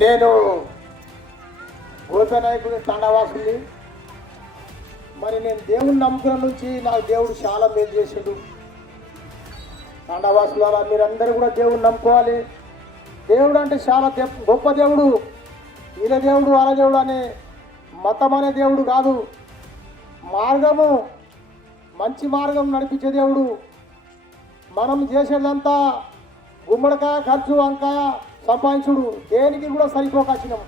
నేను గోపనాయకుడి తండవాసుని. మరి నేను దేవుని నమ్ముకున్న నుంచి నాకు దేవుడు చాలా మేలు చేసిండు. తండవాసుల మీరందరూ కూడా దేవుని నమ్ముకోవాలి. దేవుడు అంటే చాలా గొప్ప దేవుడు. ఈల దేవుడు అల దేవుడు అనే మతం అనే దేవుడు కాదు. మార్గము, మంచి మార్గం నడిపించే దేవుడు. మనం చేసేదంతా గుమ్మడికాయ ఖర్చు, వంకాయ సంపాదించుడు దేనికి కూడా సరిపోకాచినాం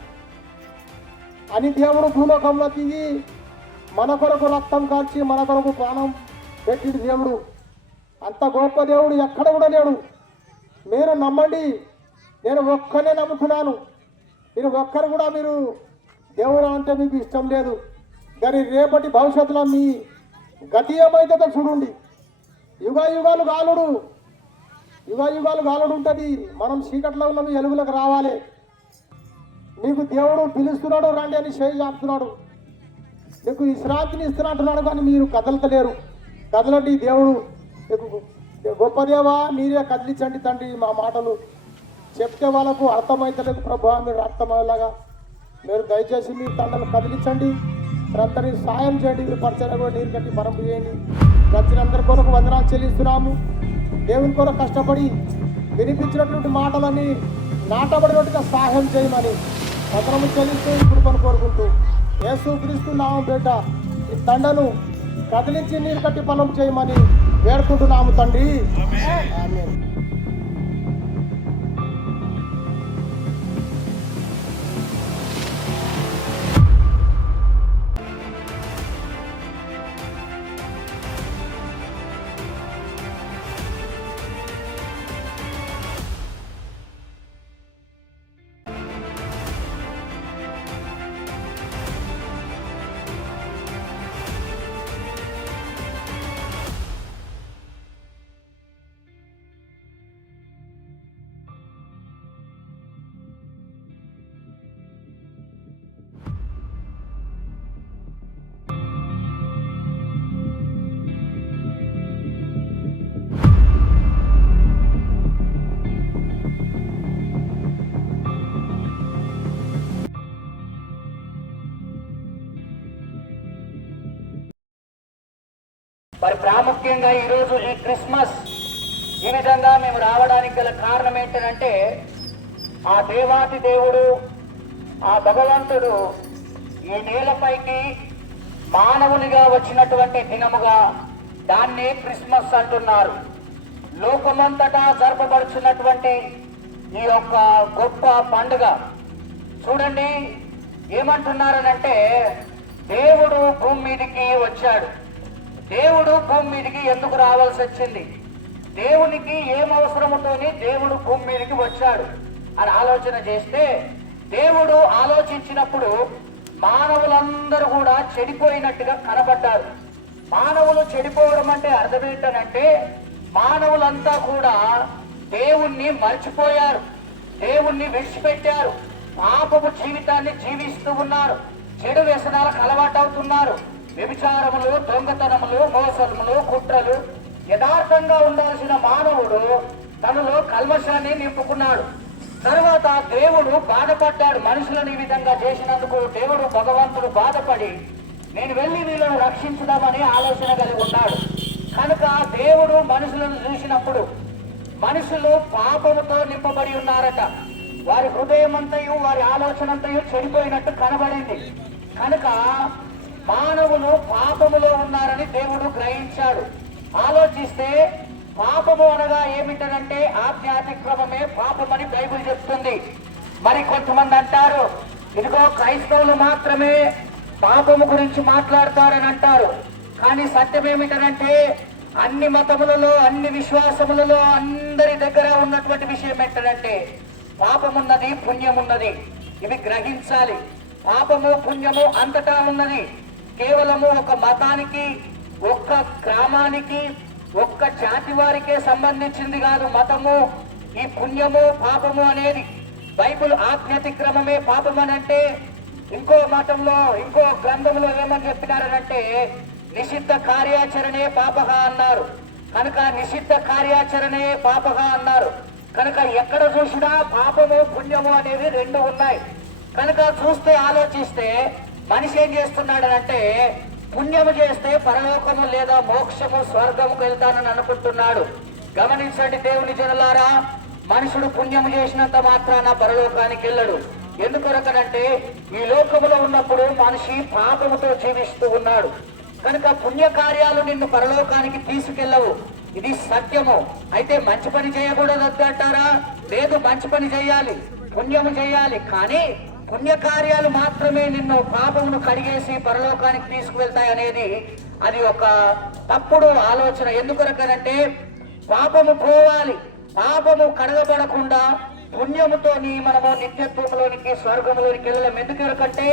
అని దేవుడు భూలోకంలో దిగి మన కొరకు రక్తం కాల్చి మన కొరకు ప్రాణం పెట్టిడు దేవుడు. అంత గొప్ప దేవుడు ఎక్కడ కూడా లేడు. మీరు నమ్మండి. నేను ఒక్కనే నమ్ముకున్నాను. మీరు ఒక్కరు కూడా మీరు దేవుడు అంటే మీకు ఇష్టం లేదు. కానీ రేపటి భవిష్యత్తులో మీ గతి ఏమైతుందో చూడండి. యుగ యుగాలు గాలుడు ఉంటుంది. మనం చీకట్లో ఉన్న ఎలుగులకు రావాలి. మీకు దేవుడు పిలుస్తున్నాడు, రండి అని చేయి చాపుతున్నాడు. మీకు విశ్రాంతిని ఇస్తున్నట్టున్నాడు, కానీ మీరు కదలతలేరు. కదలండి. దేవుడు మీకు గొప్ప దేవా, మీరే కదిలించండి తండ్రి. మా మాటలు చెప్తే వాళ్ళకు అర్థమవుతలేదు ప్రభా, మీరు అర్థమయ్యేలాగా మీరు దయచేసి మీ తండ్రులు కదిలించండి. అందరినీ సాయం చేయండి. మీరు పరిచయం కూడా నీరు కట్టి పరంపు చేయండి. వచ్చినందరి కొరకు వందనాలు చెల్లిస్తున్నాము. దేవుని కొరకు కష్టపడి వినిపించినటువంటి మాటలని నాటబడినట్టుగా సహాయం చేయమని వందనము చెల్లిస్తూ ఇప్పుడు పని కోరుకుంటూ యేసు క్రీస్తు నామం పేట ఈ తండను కదిలించి నీరు కట్టి పనులు చేయమని వేడుకుంటున్నాము తండ్రి. ఆమేన్. మరి ప్రాముఖ్యంగా ఈరోజు ఈ క్రిస్మస్ ఈ విధంగా మేము రావడానికి గల కారణం ఏంటంటే ఆ దేవాతి దేవుడు, ఆ భగవంతుడు ఈ నేలపైకి మానవునిగా వచ్చినటువంటి దినముగా దాన్ని క్రిస్మస్ అంటున్నారు. లోకమంతటా జరపబడుచున్నటువంటి ఈ యొక్క గొప్ప పండుగ చూడండి. ఏమంటున్నారనంటే దేవుడు భూమి మీదకి వచ్చాడు. దేవుడు భూమి మీదకి ఎందుకు రావాల్సి వచ్చింది, దేవునికి ఏం అవసరముతోని దేవుడు భూమి మీదకి వచ్చాడు అని ఆలోచన చేస్తే, దేవుడు ఆలోచించినప్పుడు మానవులందరూ కూడా చెడిపోయినట్టుగా కనబడ్డారు. మానవులు చెడిపోవడం అంటే అర్థం ఏంటనంటే మానవులంతా కూడా దేవుణ్ణి మర్చిపోయారు, దేవుణ్ణి విడిచిపెట్టారు, పాపపు జీవితాన్ని జీవిస్తూ ఉన్నారు, చెడు వ్యసనాలకు అలవాటు అవుతున్నారు. వ్యభిచారములు, దొంగతనములు, మోసములు, కుట్రలు. యథార్థంగా ఉండాల్సిన మానవుడు తనలో కల్మషాన్ని నింపుకున్నాడు. తర్వాత దేవుడు బాధపడ్డాడు. మనుషులను ఈ విధంగా చేసినందుకు దేవుడు భగవంతుడు బాధపడి నేను వెళ్ళి వీళ్ళను రక్షించుదామని ఆలోచన కలిగి ఉన్నాడు. కనుక దేవుడు మనుషులను చూసినప్పుడు మనుషులు పాపముతో నింపబడి ఉన్నారట. వారి హృదయం అంతయు వారి ఆలోచన అంతయు చెడిపోయినట్టు కనబడింది. కనుక మానవులు పాపములో ఉన్నారని దేవుడు గ్రహించాడు. ఆలోచిస్తే పాపము అనగా ఏమిటనంటే ఆధ్యాత్మిక్రమమే పాపమని బైబిల్ చెప్తుంది. మరి కొంతమంది అంటారు ఇదిగో క్రైస్తవులు మాత్రమే పాపము గురించి మాట్లాడతారని అంటారు. కానీ సత్యం ఏమిటనంటే అన్ని మతములలో, అన్ని విశ్వాసములలో అందరి దగ్గర ఉన్నటువంటి విషయం ఏంటంటే పాపమున్నది, పుణ్యమున్నది. ఇవి గ్రహించాలి. పాపము పుణ్యము అంతటా ఉన్నది. కేవలము ఒక మతానికి, ఒక్క గ్రామానికి, ఒక్క జాతి వారికే సంబంధించింది కాదు మతము. ఈ పుణ్యము పాపము అనేది బైబిల్ ఆజ్ఞాతిక్రమమే పాపం అని అంటే, ఇంకో మతంలో ఇంకో గ్రంథంలో ఏమని చెప్పినారనంటే నిషిద్ధ కార్యాచరణే పాపగా అన్నారు. కనుక నిషిద్ధ కార్యాచరణే పాపగా అన్నారు. కనుక ఎక్కడ చూసినా పాపము పుణ్యము అనేవి రెండు ఉన్నాయి. కనుక చూస్తే ఆలోచిస్తే మనిషి ఏం చేస్తున్నాడనంటే పుణ్యము చేస్తే పరలోకము లేదా మోక్షము స్వర్గముకు వెళ్తానని అనుకుంటున్నాడు. గమనించండి దేవుని జనులారా, మనుషుడు పుణ్యము చేసినంత మాత్రాన పరలోకానికి వెళ్ళడు. ఎందుకొరకనంటే ఈ లోకములో ఉన్నప్పుడు మనిషి పాపముతో జీవిస్తూ ఉన్నాడు. కనుక పుణ్యకార్యాలు నిన్ను పరలోకానికి తీసుకెళ్ళవు, ఇది సత్యము. అయితే మంచి పని చేయకూడదు అంటారా? లేదు, మంచి పని చేయాలి, పుణ్యము చేయాలి. కానీ పుణ్యకార్యాలు మాత్రమే నిన్ను పాపమును కడిగేసి పరలోకానికి తీసుకువెళ్తాయి అనేది అది ఒక తప్పుడు ఆలోచన. ఎందుకొరకనంటే పాపము పోవాలి, పాపము కడగబడకుండా పుణ్యముతోని మనము నిత్యత్వంలోనికి స్వర్గంలోనికి వెళ్ళలేం. ఎందుకంటే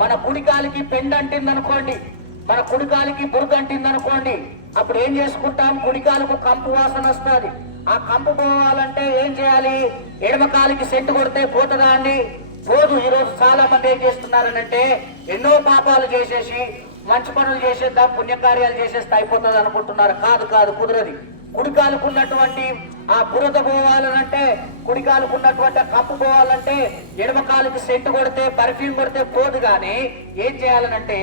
మన కుడికాలికి పెండ అంటింది అనుకోండి, మన కుడికాలికి బురద అంటింది అనుకోండి, అప్పుడు ఏం చేసుకుంటాం? కుడికాలకు కంపు వాసన వస్తుంది. ఆ కంపు పోవాలంటే ఏం చేయాలి? ఎడమకాలికి సెంటు కొడితే పోతుందా అండి? పోదు. ఈరోజు చాలా మంది ఏం చేస్తున్నారనంటే ఎన్నో పాపాలు చేసేసి మంచి పనులు చేసేద్దాం, పుణ్యకార్యాలు చేసేస్తే అయిపోతుంది అనుకుంటున్నారు. కాదు కాదు, కుదరది. కుడికాలకు ఉన్నటువంటి ఆ బురద పోవాలనంటే, కుడికాలకు ఉన్నటువంటి కప్పు పోవాలంటే ఎడమకాలకు సెంటు కొడితే పర్ఫ్యూమ్ కొడితే పోదు. కానీ ఏం చేయాలనంటే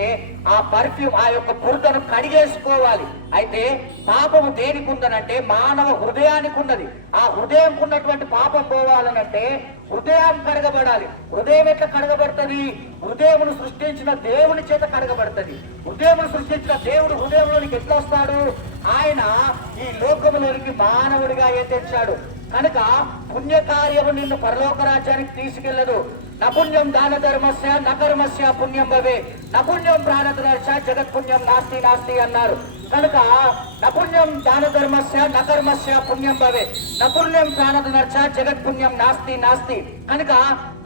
ఆ పర్ఫ్యూమ్ ఆ యొక్క బురదను కడిగేసుకోవాలి. అయితే పాపము దేనికి ఉందనంటే మానవ హృదయానికి ఉన్నది. ఆ హృదయం ఉన్నటువంటి పాపం పోవాలనంటే హృదయం కడగబడాలి. హృదయం ఎట్లా కడగబడుతుంది? హృదయమును సృష్టించిన దేవుని చేత కడగబడుతుంది. హృదయమును సృష్టించిన దేవుడు హృదయంలోనికి ఎట్లా వస్తాడు? ఆయన ఈ లోకములోనికి మానవుడిగా తెచ్చాడు. కనుక పుణ్యకార్యము నిన్ను పరలోక రాజ్యానికి తీసుకెళ్లదు. నపుణ్యం దాన ధర్మస్య నకర్మస్య పుణ్యం భవే, నపుణ్యం ప్రాణధర్మస్య జగత్ పుణ్యం నాస్తి నాస్తి అన్నారు. కనుక నపుణ్యం దాన ధర్మస్య నకర్మస్య పుణ్యం భవే, నపుణ్యం ప్రాణధర్మస్య జగత్ పుణ్యం నాస్తి నాస్తి. కనుక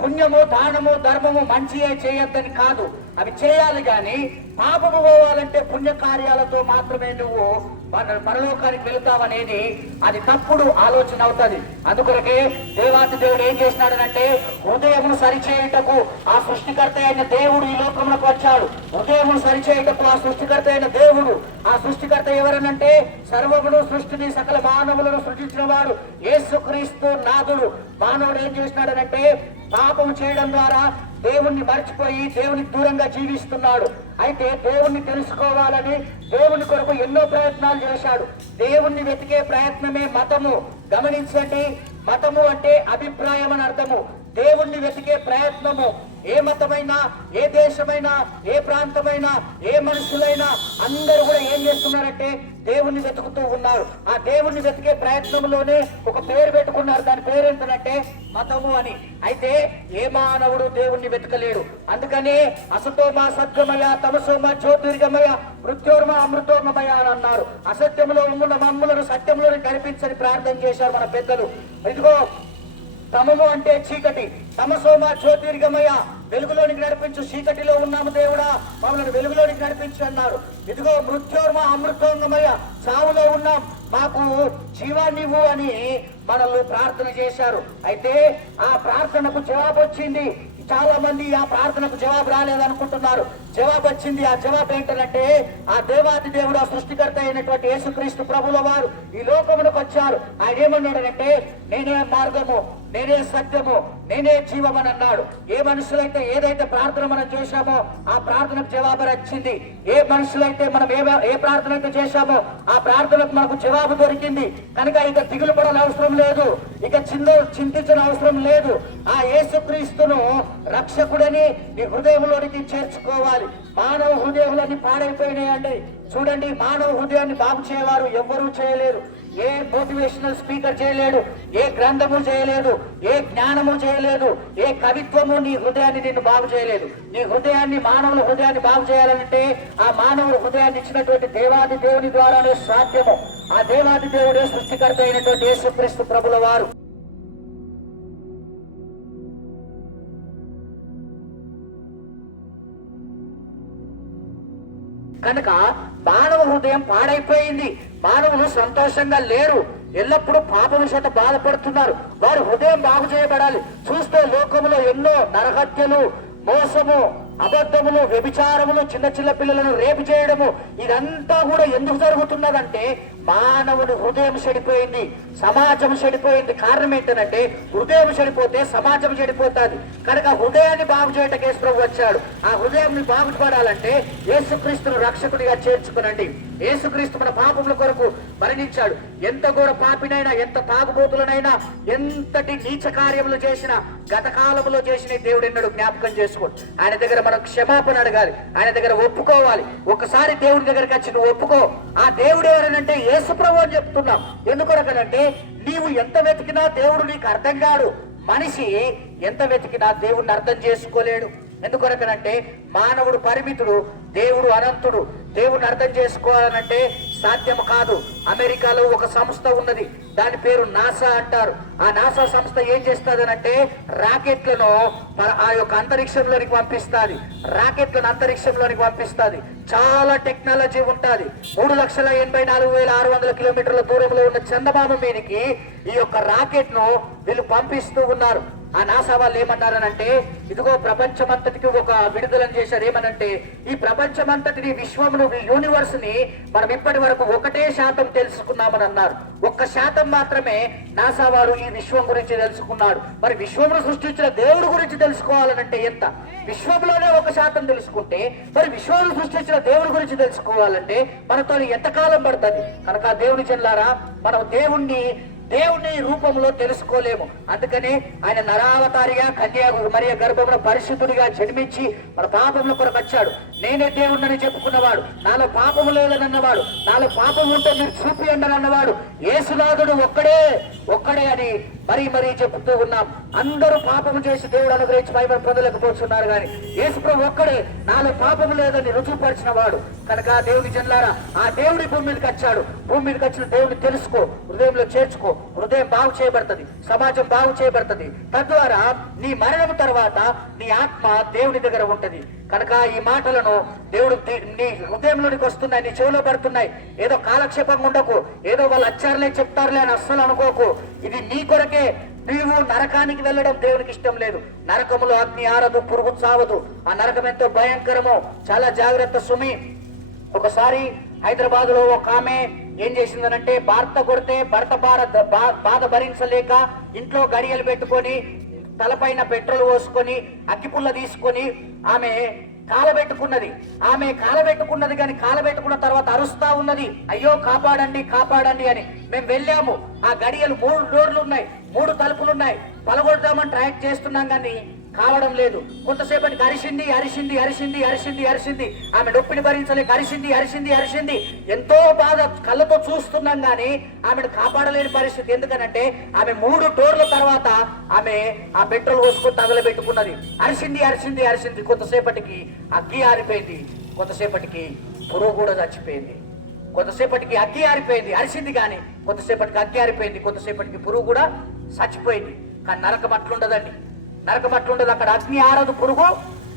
పుణ్యము దానము ధర్మము మంచియే చేయొద్దని కాదు, అవి చేయాలి. కానీ పాపము పోవాలంటే పుణ్యకార్యాలతో మాత్రమే నువ్వు పరలోకానికి వెళుతావనేది అది తప్పుడు ఆలోచన అవుతుంది. అందుకొరకే దేవాతి దేవుడు ఏం చేసినాడనంటే హృదయమును సరిచేయుటకు ఆ సృష్టికర్త అయిన దేవుడు ఈ లోకంలోకి వచ్చాడు. హృదయమును సరిచేయుటకు ఆ సృష్టికర్త అయిన దేవుడు, ఆ సృష్టికర్త ఎవరనంటే సర్వమును సృష్టిని సకల మానవులను సృష్టించిన వాడు యేసుక్రీస్తు నాథుడు. మానవుడు ఏం చేసినాడనంటే పాపం చేయడం ద్వారా దేవుణ్ణి మర్చిపోయి దేవునికి దూరంగా జీవిస్తున్నాడు. అయితే దేవుణ్ణి తెలుసుకోవాలని దేవుని కొరకు ఎన్నో ప్రయత్నాలు చేశాడు. దేవుణ్ణి వెతికే ప్రయత్నమే మతము. గమనించండి, మతము అంటే అభిప్రాయం అని అర్థము. దేవుణ్ణి వెతికే ప్రయత్నము. ఏ మతమైనా, ఏ దేశమైనా, ఏ ప్రాంతమైనా, ఏ మనుషులైనా అందరూ కూడా ఏం చేస్తున్నారంటే దేవుణ్ణి వెతుకుతూ ఉన్నారు. ఆ దేవుణ్ణి వెతికే ప్రయత్నంలోనే ఒక పేరు పెట్టుకున్నారు. దాని పేరు ఏంటంటే మతము అని. అయితే ఏ మానవుడు దేవుణ్ణి వెతకలేడు. అందుకనే అసతోమ సద్గమయ తమసోమ జ్యోతిర్గమయ మృత్యోర్మ అమృతోర్మమయ అని అన్నారు. అసత్యంలో ఉన్న మమ్ములను సత్యంలోని కనిపించని ప్రార్థన చేశారు మన పెద్దలు. ఇదిగో తమము అంటే చీకటి, తమసోమ జ్యోతిర్గమయ వెలుగులోనికి నడిపించు, చీకటిలో ఉన్నాము దేవుడా మమ్మల్ని వెలుగులోనికి నడిపించు అన్నారు. ఇదిగో మృత్యోర్మ అమృతోంగమయ చావులో ఉన్నాం, మాకు జీవాన్నివ్వు అని మనల్ని ప్రార్థన చేశారు. అయితే ఆ ప్రార్థనకు జవాబు వచ్చింది. చాలా మంది ఆ ప్రార్థనకు జవాబు రాలేదనుకుంటున్నారు. జవాబు వచ్చింది. ఆ జవాబు ఏంటంటే ఆ దేవాది దేవుడు, ఆ సృష్టికర్త అయినటువంటి యేసుక్రీస్తు ప్రభుల వారు ఈ లోకమునకు వచ్చారు. ఆయన ఏమన్నాడంటే నేనే మార్గము, నేనే సత్యము, నేనే జీవం అని అన్నాడు. ఏ మనుషులైతే ఏదైతే ప్రార్థన మనం చేశామో ఆ ప్రార్థనకు జవాబు వచ్చింది. ఏ మనుషులైతే మనం ఏ ప్రార్థన అయితే చేశామో ఆ ప్రార్థనకు మనకు జవాబు దొరికింది. కనుక ఇక దిగులు పడాల్సిన అవసరం లేదు, ఇక చింతించిన అవసరం లేదు. ఆ యేసుక్రీస్తును రక్షకుడని నీ హృదయంలోనికి చేర్చుకోవాలి. మానవ హృదయాలన్నీ పాడైపోయినాయండి. చూడండి, మానవ హృదయాన్ని బాగు చేయవారు ఎవ్వరూ చేయలేరు. ఏ మోటివేషనల్ స్పీకర్ చేయలేడు, ఏ గ్రంథము చేయలేదు, ఏ జ్ఞానము చేయలేదు, ఏ కవిత్వము నీ హృదయాన్ని నిన్ను బాగు చేయలేదు. నీ హృదయాన్ని, మానవుల హృదయాన్ని బాగు చేయాలంటే ఆ మానవుల హృదయాన్ని ఇచ్చినటువంటి దేవాది దేవుని ద్వారానే సాధ్యము. ఆ దేవాది దేవుడే సృష్టికర్త అయినటువంటి యేసుక్రీస్తు ప్రభుల వారు. కనుక మానవ హృదయం పాడైపోయింది. మానవులు సంతోషంగా లేరు, ఎల్లప్పుడూ పాపం చేత బాధపడుతున్నారు. వారి హృదయం బాగు చేయబడాలి. చూస్తే లోకములో ఎన్నో నరహత్యలు, మోసము, అబద్ధములు, వ్యభిచారములు, చిన్న చిన్న పిల్లలను రేపు చేయడము, ఇదంతా కూడా ఎందుకు జరుగుతున్నదంటే మానవుని హృదయం చెడిపోయింది, సమాజం చెడిపోయింది. కారణం ఏంటంటే హృదయం చెడిపోతే సమాజం చెడిపోతుంది. కనుక హృదయాన్ని బాగు చేయటం యేసు ప్రభు వచ్చాడు. ఆ హృదయాన్ని బాగుపడాలంటే యేసుక్రీస్తును రక్షకుడిగా చేర్చుకునండి. యేసుక్రీస్తు మన పాపముల కొరకు మరణించాడు. ఎంత ఘోర పాపినైనా, ఎంత తాగుబోతులనైనా, ఎంతటి నీచ కార్యములు చేసినా, గత కాలంలో చేసిన దేవుడు ఎన్నడూ జ్ఞాపకం చేసుకోండి. ఆయన దగ్గర మనం క్షమాపణ అడగాలి, ఆయన దగ్గర ఒప్పుకోవాలి. ఒకసారి దేవుడి దగ్గరికి వచ్చి నువ్వు ఒప్పుకో. ఆ దేవుడు ఎవరనంటే యేసు ప్రభు అని చెప్తున్నాం. ఎందుకొరకనంటే నీవు ఎంత వెతికినా దేవుడు నీకు అర్థం కాడు. మనిషి ఎంత వెతికినా దేవుడిని అర్థం చేసుకోలేడు. ఎందుకొరకనంటే మానవుడు పరిమితుడు, దేవుడు అనంతుడు. దేవుడిని అర్థం చేసుకోవాలనంటే సాధ్యం కాదు. అమెరికాలో ఒక సంస్థ ఉన్నది, దాని పేరు నాసా అంటారు. ఆ నాసా సంస్థ ఏం చేస్తుందనంటే రాకెట్లను ఆ యొక్క అంతరిక్షంలోనికి పంపిస్తుంది. రాకెట్లను అంతరిక్షంలోనికి పంపిస్తుంది. చాలా టెక్నాలజీ ఉంటుంది. 3,84,600 కిలోమీటర్ల దూరంలో ఉన్న చందమామ మీదకి ఈ యొక్క రాకెట్ ను వీళ్ళు పంపిస్తూ ఉన్నారు. ఆ నాసా వాళ్ళు ఏమన్నారనంటే ఇదిగో ప్రపంచమంతటికి ఒక విడుదలను చేశారు. ఏమనంటే ఈ ప్రపంచమంతటిని, విశ్వమును, యూనివర్స్ ని మనం ఇప్పటి వరకు 1% తెలుసుకున్నామని అన్నారు. 1% మాత్రమే నాసా వారు ఈ విశ్వం గురించి తెలుసుకున్నాడు. మరి విశ్వమును సృష్టించిన దేవుడు గురించి తెలుసుకోవాలనంటే ఎంత? విశ్వంలోనే 1% తెలుసుకుంటే మరి విశ్వాన్ని సృష్టించిన దేవుడి గురించి తెలుసుకోవాలంటే మనతో ఎంతకాలం పడుతుంది? కనుక దేవుని జనులారా, మనం దేవుని రూపంలో తెలుసుకోలేము. అందుకని ఆయన నరావతారిగా కన్యా మరియ గర్భంలో పరిశుద్ధుడిగా జన్మించి మన పాపముల కొరకు వచ్చాడు. నేనే దేవుణ్ణని చెప్పుకున్నవాడు, నాలో పాపము లేదన్నవాడు, నాలో పాపం ఉంటే మీరు చూపియండి అన్నవాడు యేసునాథుడు ఒక్కడే అని మరీ చెప్తూ ఉన్నాం. అందరూ పాపము చేసి దేవుడు అనుగ్రహించి మహిమను పొందలేకపోతున్నారు. కానీ యేసు ప్రభు ఒక్కడే నాలో పాపము లేదని రుజువుపరిచిన వాడు. కనుక దేవుని జనులారా, ఆ దేవుడి భూమి మీదకి వచ్చాడు. భూమి మీదకి వచ్చిన దేవుడిని తెలుసుకో, హృదయంలో చేర్చుకో. హృదయం బాగు చేయబడుతుంది, సమాజం బాగు చేయబడుతుంది. తద్వారా నీ మరణం తర్వాత నీ ఆత్మ దేవుని దగ్గర ఉంటది. కనుక ఈ మాటలను దేవుడు నీ హృదయంలోనికి వస్తున్నాయి, నీ చెవిలో పడుతున్నాయి. ఏదో కాలక్షేపంగా ఉండకు, ఏదో వాళ్ళు అచ్చారులే చెప్తారులే అని అస్సలు అనుకోకు. ఇది నీ కొరకే. నీవు నరకానికి వెళ్ళడం దేవునికి ఇష్టం లేదు. నరకములో అగ్ని ఆరదు, పురుగు చావదు. ఆ నరకం ఎంతో భయంకరమో, చాలా జాగ్రత్త సుమి. ఒకసారి హైదరాబాద్ లో ఒక ఆమె ఏం చేసిందనంటే భర్త కొడితే భర్త బాధ భరించలేక ఇంట్లో గడియలు పెట్టుకొని తలపైన పెట్రోల్ పోసుకొని అగ్గిపుల్ల తీసుకొని ఆమె కాలబెట్టుకున్నది. కానీ కాలబెట్టుకున్న తర్వాత అరుస్తా ఉన్నది, అయ్యో కాపాడండి అని. మేము వెళ్ళాము. ఆ గడియలు 3 డోర్లు ఉన్నాయి, 3 తలుపులు ఉన్నాయి. పలగొడదామని ట్రై చేస్తున్నాం కానీ కావడం లేదు. కొంతసేపటికి అరిసింది. ఆమె నొప్పిని భరించలేక అరిసింది. ఎంతో బాధ కళ్ళతో చూస్తున్నాం కానీ ఆమెను కాపాడలేని పరిస్థితి. ఎందుకనంటే ఆమె 3 డోర్ల తర్వాత ఆమె ఆ పెట్రోల్ పోసుకొని తగలబెట్టుకున్నది. అరిసింది. కొంతసేపటికి అగ్గి ఆరిపోయింది, కొంతసేపటికి పురుగు కూడా చచ్చిపోయింది. కొంతసేపటికి అగ్గి ఆరిపోయింది, అరిసింది కానీ కొంతసేపటికి అగ్గి ఆరిపోయింది, కొంతసేపటికి పురుగు కూడా చచ్చిపోయింది. కానీ నరకం అట్లుండదండి. అక్కడ అగ్ని ఆరదు, పురుగు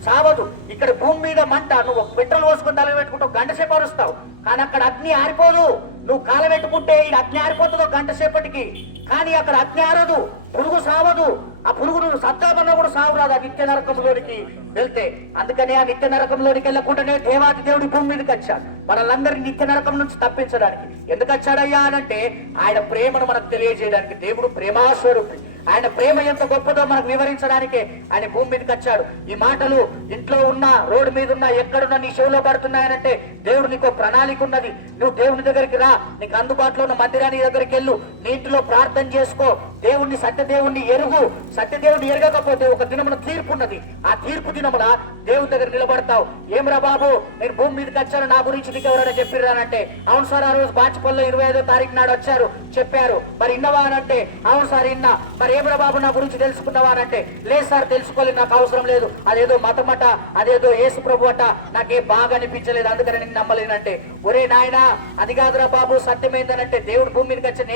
చావదు. ఇక్కడ భూమి మీద మంట, నువ్వు పెట్రోల్ పోసుకొని తలపెట్టుకుంటావు, గంట సేపు అరుస్తావు. కానీ అక్కడ అగ్ని ఆరిపోదు. నువ్వు కాలబెట్టుకుంటే ఈ అగ్ని ఆరిపోతుందో గంట సేపటికి, కానీ అక్కడ అగ్ని ఆరదు, పురుగు సావదు. ఆ పురుగు నువ్వు సత్తామన్నా కూడా సావు రాదు ఆ నిత్య నరకంలోనికి వెళ్తే. అందుకని ఆ నిత్య నరకంలోనికి వెళ్ళకుండానే దేవాది దేవుడి భూమి మీదకి వచ్చాడు, మనల్ని నిత్య నరకం నుంచి తప్పించడానికి. ఎందుకు వచ్చాడయ్యా అనంటే ఆయన ప్రేమను మనకు తెలియజేయడానికి. దేవుడు ప్రేమాస్వరూపి. ఆయన ప్రేమ ఎంత గొప్పదో మనకు వివరించడానికే ఆయన భూమి మీదకి వచ్చాడు. ఈ మాటలు ఇంట్లో ఉన్నా, రోడ్డు మీద ఉన్నా, ఎక్కడున్నా నీ చెవిలో పడుతున్నాయనంటే దేవుడు నీకు ప్రణాళిక ఉన్నది. నువ్వు దేవుని దగ్గరికి రా, నీకు అందుబాటులో ఉన్న మందిరానికి దగ్గరికి వెళ్ళు, నీ ఇంట్లో ప్రార్థన చేసుకో, దేవుణ్ణి సత్యదేవుణ్ణి ఎరుగు. సత్యదేవుని ఎరగకపోతే ఒక దినమున తీర్పు ఉన్నది. ఆ తీర్పు దినమున దేవుని దగ్గర నిలబడతావు. ఏమరా బాబు, నేను భూమి మీదకి వచ్చాను, నా గురించి నీకు ఎవరైనా చెప్పిర్రానంటే అవును సార్, ఆ రోజు బాచిపల్లిలో 25వ తారీఖు నాడు వచ్చారు, చెప్పారు. మరి ఇన్నవా అనంటే అవును సార్ ఇన్నా. మరి ఏమరా బాబు, నా గురించి తెలుసుకున్నావా అనంటే లేదు సార్ తెలుసుకోలేదు, నాకు అవసరం లేదు, అదేదో మతమట, అదేదో యేసు ప్రభు అట, నాకేం బాగా అనిపించలేదు, అందుకని నేను నమ్మలేనంటే ఒరే నాయనా అది కాదురా బాబు, సత్యమైందనంటే దేవుడు భూమి మీదకి వచ్చి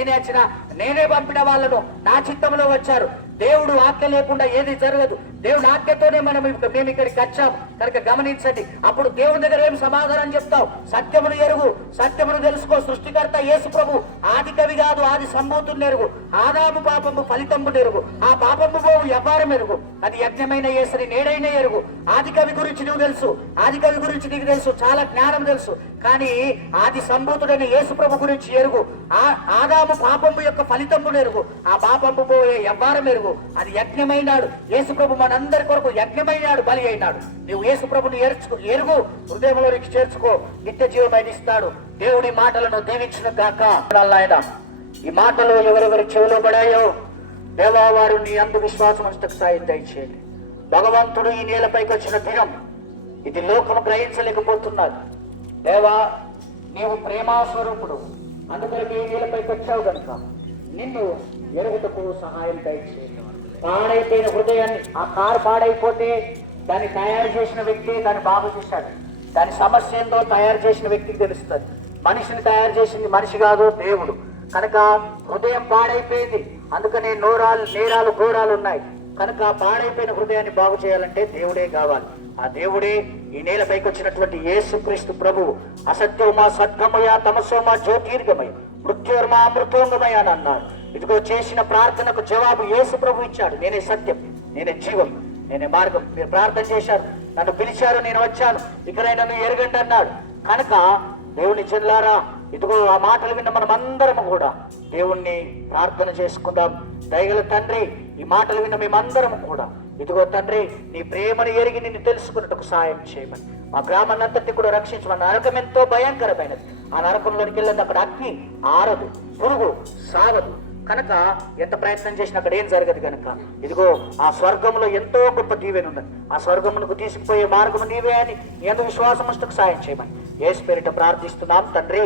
నేనే పంపిన వాళ్ళను నా చిత్తంలో వచ్చారు. దేవుడు ఆజ్ఞ లేకుండా ఏది జరగదు. దేవుడు ఆజ్ఞతోనే మేము ఇక్కడికి వచ్చాం కనుక గమనించండి. అప్పుడు దేవుని దగ్గర ఏం సమాధానం చెప్తావు? సత్యమును ఎరుగు, సత్యమును తెలుసుకో. సృష్టికర్త యేసు ప్రభు ఆది కవి కాదు, ఆది సంభూతుని ఎరుగు. ఆదాము పాపము ఫలితంబు ఎరుగు, ఆ పాపము పోవు వ్యవహారం ఎరుగు. అది యజ్ఞమైన యేసుని నేడైనా ఎరుగు. ఆది కవి గురించి నువ్వు తెలుసు, ఆది కవి గురించి నీకు తెలుసు, చాలా జ్ఞానం తెలుసు. కానీ ఆది సంభూతుడైన యేసు ప్రభు గురించి ఎరుగు. ఆదాము పాపము యొక్క ఫలితంబు ఎరుగు, ఆ పాపము పోయే వ్యవహారం ఎరుగు. అది యజ్ఞమైనాడు. యేసు ప్రభు మనందరి కొరకు యజ్ఞమైనాడు, బలి అయినాడు. నువ్వు యేసు ప్రభుని ఎరుగు, హృదయంలోనికి చేర్చుకో, నిత్య జీవమైన ఇస్తాడు. దేవుడి మాటలను దీవించిన గాక. ఆయన ఈ మాటలు ఎవరెవరి చెవిలో పడాయో దేవా, వారు నీ అందు విశ్వాసం ఉంచటకు సాయం దయచేయండి. భగవంతుడు ఈ నేలపైకి వచ్చిన దినం ఇది లోకము గ్రహించలేకపోతున్నారు. దేవా, నీవు ప్రేమాస్వరూపుడు, అందుకొరకు ఈ నేలపైకి వచ్చావు కనుక నిన్ను ఎరుగుటకు సహాయం దయచేయండి. పాడైపోయిన హృదయాన్ని, ఆ కారు పాడైపోతే దాన్ని తయారు చేసిన వ్యక్తి దాన్ని బాగు చేశాడు. దాని సమస్య ఏందో తయారు చేసిన వ్యక్తికి తెలుస్తుంది. మనిషిని తయారు చేసింది మనిషి కాదు, దేవుడు. కనుక హృదయం పాడైపోయింది, అందుకనే నేరాలు ఘోరాలు ఉన్నాయి. కనుక పాడైపోయిన హృదయాన్ని బాగు చేయాలంటే దేవుడే కావాలి. ఆ దేవుడే ఈ నేలపైకి వచ్చినటువంటి యేసుక్రీస్తు ప్రభువు. అసత్యమా సద్గమయ, తమసోమా జ్యోతిర్గమయ, మృత్యోర్మా అమృతోంగమయ అని అన్నారు. ఇదిగో చేసిన ప్రార్థనకు జవాబు యేసు ప్రభు ఇచ్చాడు. నేనే సత్యం, నేనే జీవం, నేనే మార్గం. మీరు ప్రార్థన చేశారు, నన్ను పిలిచారు, నేను వచ్చాను, ఇకనైనా నన్ను ఎరగండి అన్నాడు. కనుక దేవుని చెల్లారా, ఇదిగో ఆ మాటలు విన్న మనం అందరం కూడా దేవుణ్ణి ప్రార్థన చేసుకుందాం. దయగల తండ్రి, ఈ మాటలు విన్న మేమందరం కూడా ఇదిగో తండ్రి, నీ ప్రేమను ఎరిగి నిన్ను తెలుసుకున్నట్టుకు సాయం చేయమని, మా గ్రామాన్ని అంతటి కూడా రక్షించమని. నరకం ఎంతో భయంకరమైనది. ఆ నరకంలోనికి వెళ్ళింది, అక్కడ అగ్ని ఆరదు, పురుగు సాగదు. కనుక ఎంత ప్రయత్నం చేసినా అక్కడ ఏం జరగదు. కనుక ఇదిగో ఆ స్వర్గంలో ఎంతో గొప్ప దీవెన ఉన్నది. ఆ స్వర్గమునకు తీసుకుపోయే మార్గము నీవే అని ఎంతో విశ్వాసం సాయం చేయమని యేసు పేరిట ప్రార్థిస్తున్నాం తండ్రి.